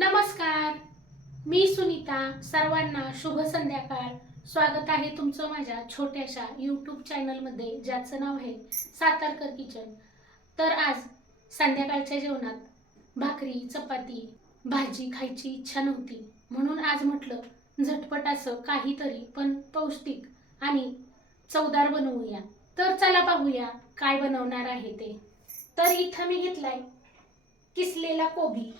नमस्कार. मी सुनीता. सर्वांना शुभ संध्याकाळ. स्वागत आहे तुमचं माझ्या छोट्याशा यूट्यूब चॅनलमध्ये ज्याचं नाव आहे सातारकर किचन तर आज संध्याकाळच्या जेवणात भाकरी चपाती भाजी खायची इच्छा नव्हती. म्हणून आज म्हटलं झटपट असं काहीतरी पण पौष्टिक आणि चवदार बनवूया. तर चला पाहूया काय बनवणार आहे ते. तर इथं मी घेतलाय किसलेला कोबी.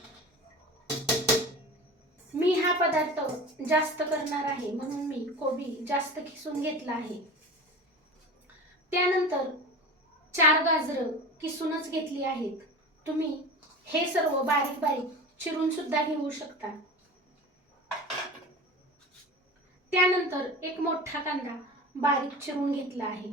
मी हा पदार्थ जास्त करणार आहे म्हणून मी कोबी जास्त किसून घेतला आहे. त्यानंतर चार गाजरं किसूनच घेतली आहेत. तुम्ही हे सर्व बारीक बारीक चिरून सुद्धा घेऊ शकता. त्यानंतर एक मोठा कांदा बारीक चिरून घेतला आहे.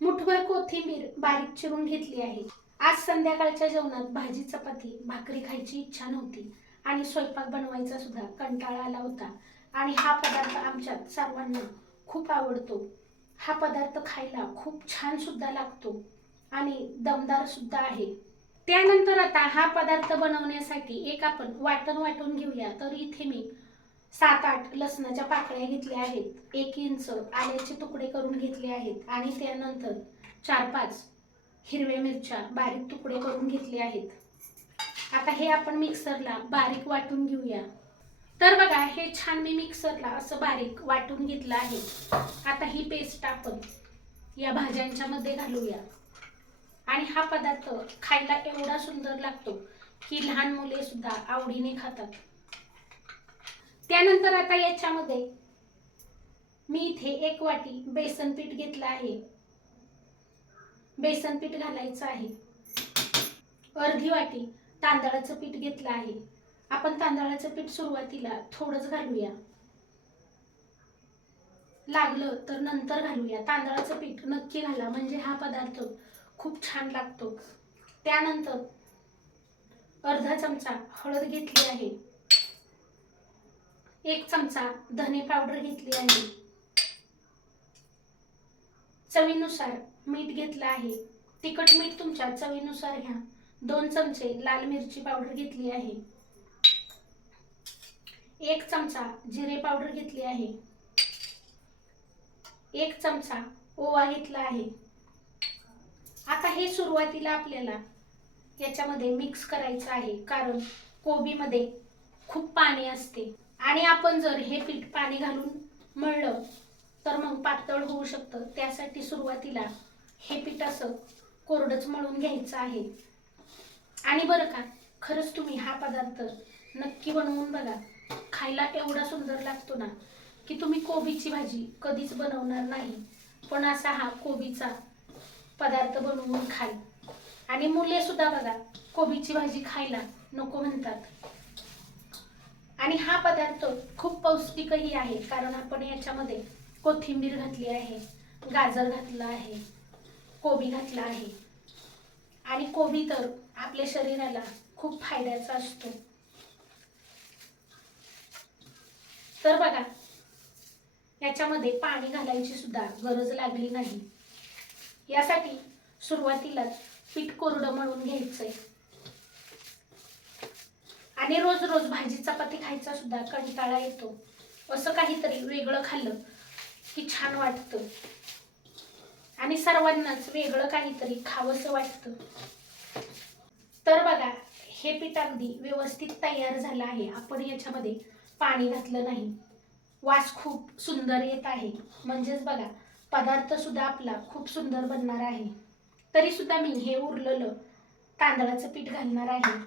मुठभर कोथिंबीर बारीक चिरून घेतली आहे. आज संध्याकाळच्या जेवणात भाजी चपाती भाकरी खायची इच्छा नव्हती. आणि स्वयंपाक बनवायचा सुद्धा कंटाळा आला होता. आणि हा पदार्थ आमच्यात सर्वांना खूप आवडतो. हा पदार्थ खायला खूप छान सुद्धा लागतो. आणि दमदार सुद्धा आहे. त्यानंतर आता हा पदार्थ बनवण्यासाठी एक आपण वाटण वाटून घेऊया. तर इथे मी सात आठ लसणाच्या पाकळ्या घेतल्या आहेत. एक इंच आल्याचे तुकडे करून घेतले आहेत. आणि त्यानंतर चार पाच हिरव्या मिरच्या बारीक तुकडे करून घेतले आहेत. आता हे आपण मिक्सरला बारीक वाटून घेऊया. तर बघा हे छान मी मिक्सरला असं बारीक वाटून घेतलं आहे. आता ही पेस्ट आपण या भाज्यांच्या मध्ये घालूया. आणि हा पदार्थ खायला एवढा सुंदर लागतो की लहान मुले सुद्धा आवडीने खातात. त्यानंतर आता याच्यामध्ये मी इथे एक वाटी बेसन पीठ घेतलं आहे. बेसन पीठ घालायचं आहे. अर्धी वाटी तांदळाचं पीठ घेतलं आहे. आपण तांदळाचं पीठ सुरुवातीला थोडंच घालूया. लागलं तर नंतर घालूया. तांदळाचं पीठ नक्की घाला म्हणजे हा पदार्थ खूप छान लागतो. त्यानंतर अर्धा चमचा हळद घेतली आहे. एक चमचा धने पावडर घेतली आहे. चवीनुसार मीठ घेतलं आहे. तिखट मीठ तुमच्या चवीनुसार घ्या. दोन चमचे लाल मिरची पावडर घेतली आहे. एक चमचा जिरे पावडर घेतली आहे. एक चमचा ओवा घेतला आहे. आता हे सुरुवातीला आपल्याला याच्यामध्ये मिक्स करायचं आहे. कारण कोबीमध्ये खूप पाणी असते. आणि आपण जर हे पीठ पाणी घालून मळलं तर मग पातळ होऊ शकतं. त्यासाठी सुरुवातीला हे पीठ असं कोरडंच मळून घ्यायचं आहे. आणि बरं का खरंच तुम्ही हा पदार्थ नक्की बनवून बघा. खायला एवढा सुंदर लागतो ना की तुम्ही कोबीची भाजी कधीच बनवणार नाही. पण असा हा कोबीचा पदार्थ बनवून खाल. आणि मुले सुद्धा बघा कोबीची भाजी खायला नको म्हणतात. आणि हा पदार्थ खूप पौष्टिकही आहे कारण आपण याच्यामध्ये कोथिंबीर घातली आहे गाजर घातलं आहे कोबी घातला आहे. आणि कोबी तर आपल्या शरीराला खूप फायद्याचा असतो. तर बघा याच्यामध्ये पाणी घालायची सुद्धा गरज लागली नाही. यासाठी सुरुवातीलाच पीठ कोरडं मळून घ्यायचंय. आणि रोज रोज भाजी चपाती खायचा सुद्धा कंटाळा येतो. असं काहीतरी वेगळं खाल्लं की छान वाटतं. आणि सर्वांनाच वेगळं काहीतरी खावंसं वाटतं. तर बघा हे पीठ अगदी व्यवस्थित तयार झालं आहे. आपण याच्यामध्ये पाणी घातलं नाही. वास खूप सुंदर येत आहे. म्हणजेच बघा पदार्थ सुद्धा आपला खूप सुंदर बनणार आहे. तरी सुद्धा मी हे उरलेलं तांदळाचं पीठ घालणार आहे.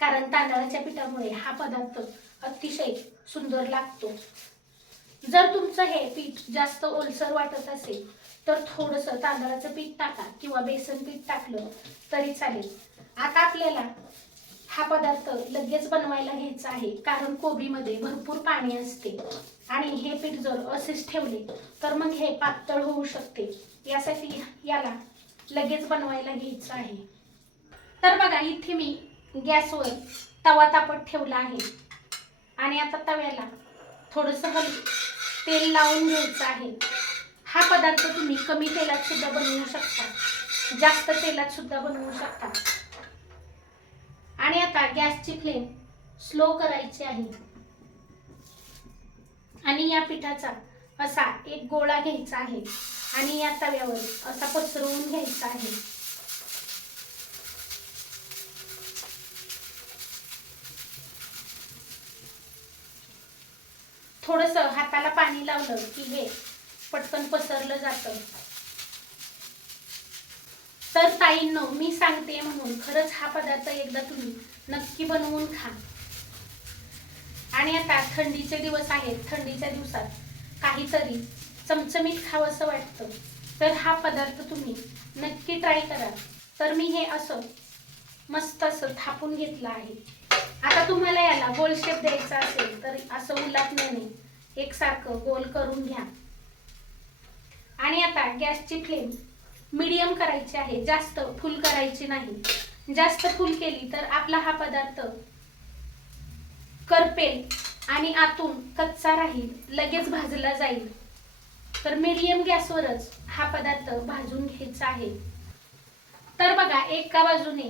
कारण तांदळाच्या पिठामुळे हा पदार्थ अतिशय सुंदर लागतो. जर तुमचं हे पीठ जास्त ओलसर वाटत असेल तर थोडंसं तांदळाचं पीठ टाका किंवा बेसन पीठ टाकलं तरी चालेल. आता आपल्याला हा पदार्थ लगेच बनवायला घ्यायचा आहे कारण कोबीमध्ये भरपूर पाणी असते आणि हे पीठ जर असेच ठेवले तर मग हे पातळ होऊ शकते. यासाठी याला लगेच बनवायला घ्यायचं आहे. तर बघा इथे मी गॅसवर तवा तापत ठेवला आहे. आणि आता तव्याला थोडंसं हल तेल लावून घ्यायचं आहे. पदार्थ तुम्ही कमी तेलात सुद्धा बनवू शकता. जास्त तेलात सुद्धा बनवू शकता. आणि आता गॅसची फ्लेम स्लो करायची आहे. आणि या पिठाचा असा एक गोळा घ्यायचा आहे. आणि या तव्यावर असा पसरवून घ्यायचा आहे. थोडस हाताला पाणी लावलं की हे पटकन पसरलं जातं. तर ताईंनो मी सांगते म्हणून खरंच हा पदार्थ एकदा तुम्ही नक्की बनवून खा. आणि आता थंडीचे दिवस आहेत थंडीच्या दिवसात काहीतरी चमचमीत खावंसं वाटतं. तर हा पदार्थ तुम्ही नक्की ट्राय करा. तर मी हे असं मस्त असं थापून घेतलं आहे. आता तुम्हाला याला गोल शेप द्यायचा असेल तर असं उलटण्याने एकसारखं गोल करून घ्या. आणि आता गॅसची फ्लेम मीडियम करायची आहे. जास्त फुल करायची नाही. जास्त फुल केली तर आपला हा पदार्थ करपेल आणि आतून कच्चा राहील लगेच भाजला जाईल. तर मीडियम गॅसवरच हा पदार्थ भाजून घ्यायचा आहे. तर बघा एका बाजूने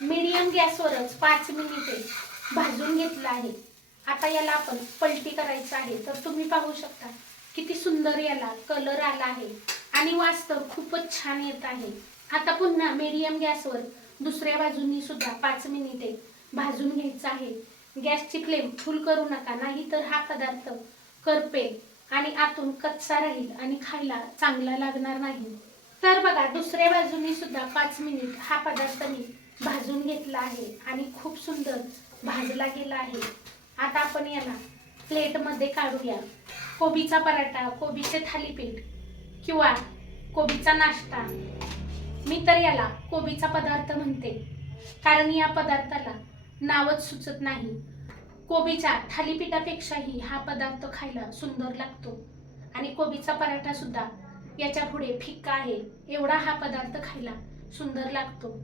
मीडियम गॅसवरच पाच मिनिटे भाजून घेतलं आहे. आता याला आपण पलटी करायचं आहे. तर तुम्ही पाहू शकता. किती सुंदर याला कलर आला आहे. आणि वास्तव खूपच छान येत आहे. आता पुन्हा मीडियम गॅसवर दुसऱ्या बाजूनी सुद्धा पाच मिनिटे भाजून घ्यायचं आहे. गॅसची फ्लेम फुल करू नका नाही तर हा पदार्थ करपेल आणि आतून कच्चा राहील आणि खायला चांगला लागणार नाही. तर बघा दुसऱ्या बाजूनी सुद्धा पाच मिनिट हा पदार्थ मी भाजून घेतला आहे आणि खूप सुंदर भाजला गेला आहे. आता आपण याला प्लेटमध्ये काढूया. कोबीचा पराठा कोबीचे थालीपीठ किंवा कोबीचा नाश्ता. मी तर याला कोबीचा पदार्थ म्हणते. कारण या पदार्थाला नावच सुचत नाही. कोबीच्या थालीपीठापेक्षाही हा पदार्थ खायला सुंदर लागतो. आणि कोबीचा पराठा सुद्धा याच्यापुढे फिक्का आहे एवढा हा पदार्थ खायला सुंदर लागतो.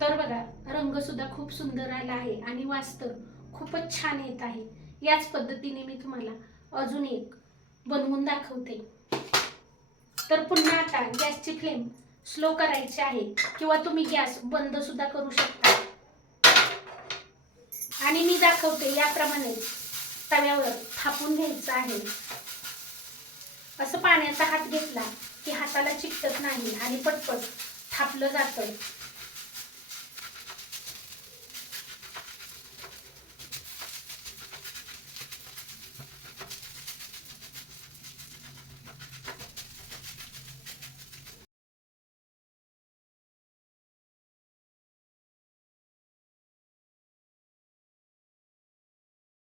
तर बघा रंगसुद्धा खूप सुंदर आला आहे आणि वास्तव खूपच छान येत आहे. याच पद्धतीने मी तुम्हाला अजून एक बनवून दाखवते. तर पुन्हा आता गॅसची फ्लेम स्लो करायची आहे किंवा तुम्ही गॅस बंद सुद्धा करू शकता. आणि मी दाखवते याप्रमाणे तव्यावर थापून घ्यायचं आहे. असं पाण्याचा हात घेतला की हाताला चिकटत नाही आणि पटपट थापलं जातं.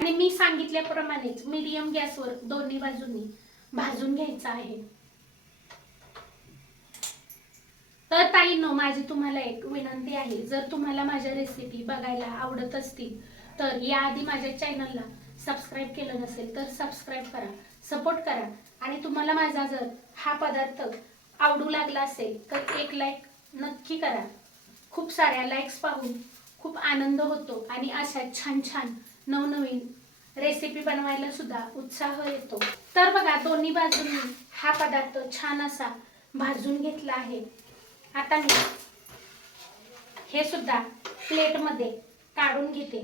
आणि मी सांगितल्याप्रमाणेच मीडियम गॅसवर दोन्ही बाजूंनी भाजून घ्यायचं आहे. तर ताईनो माझी तुम्हाला एक विनंती आहे. जर तुम्हाला माझ्या रेसिपी बघायला आवडत असतील तर याआधी माझ्या चॅनलला सबस्क्राईब केलं नसेल तर सबस्क्राईब करा सपोर्ट करा. आणि तुम्हाला माझा जर हा पदार्थ आवडू लागला असेल तर एक लाईक नक्की करा. खूप साऱ्या लाईक्स पाहून खूप आनंद होतो आणि अशा छान छान नवनवीन रेसिपी बनवायला सुद्धा उत्साह येतो. तर बघा दोन्ही बाजूंनी हा पदार्थ छान असा भाजून घेतला आहे. आता मी हे सुद्धा प्लेटमध्ये काढून घेते.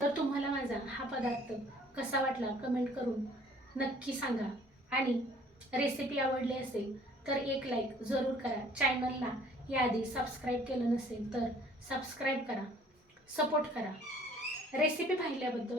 तर तुम्हाला माझा हा पदार्थ कसा वाटला कमेंट करून नक्की सांगा. आणि रेसिपी आवडली असेल तर एक लाईक जरूर करा. चॅनलला याआधी सबस्क्राईब केलं नसेल तर सबस्क्राईब करा. सपोर्ट करा. रेसिपी पाहिल्याबद्दल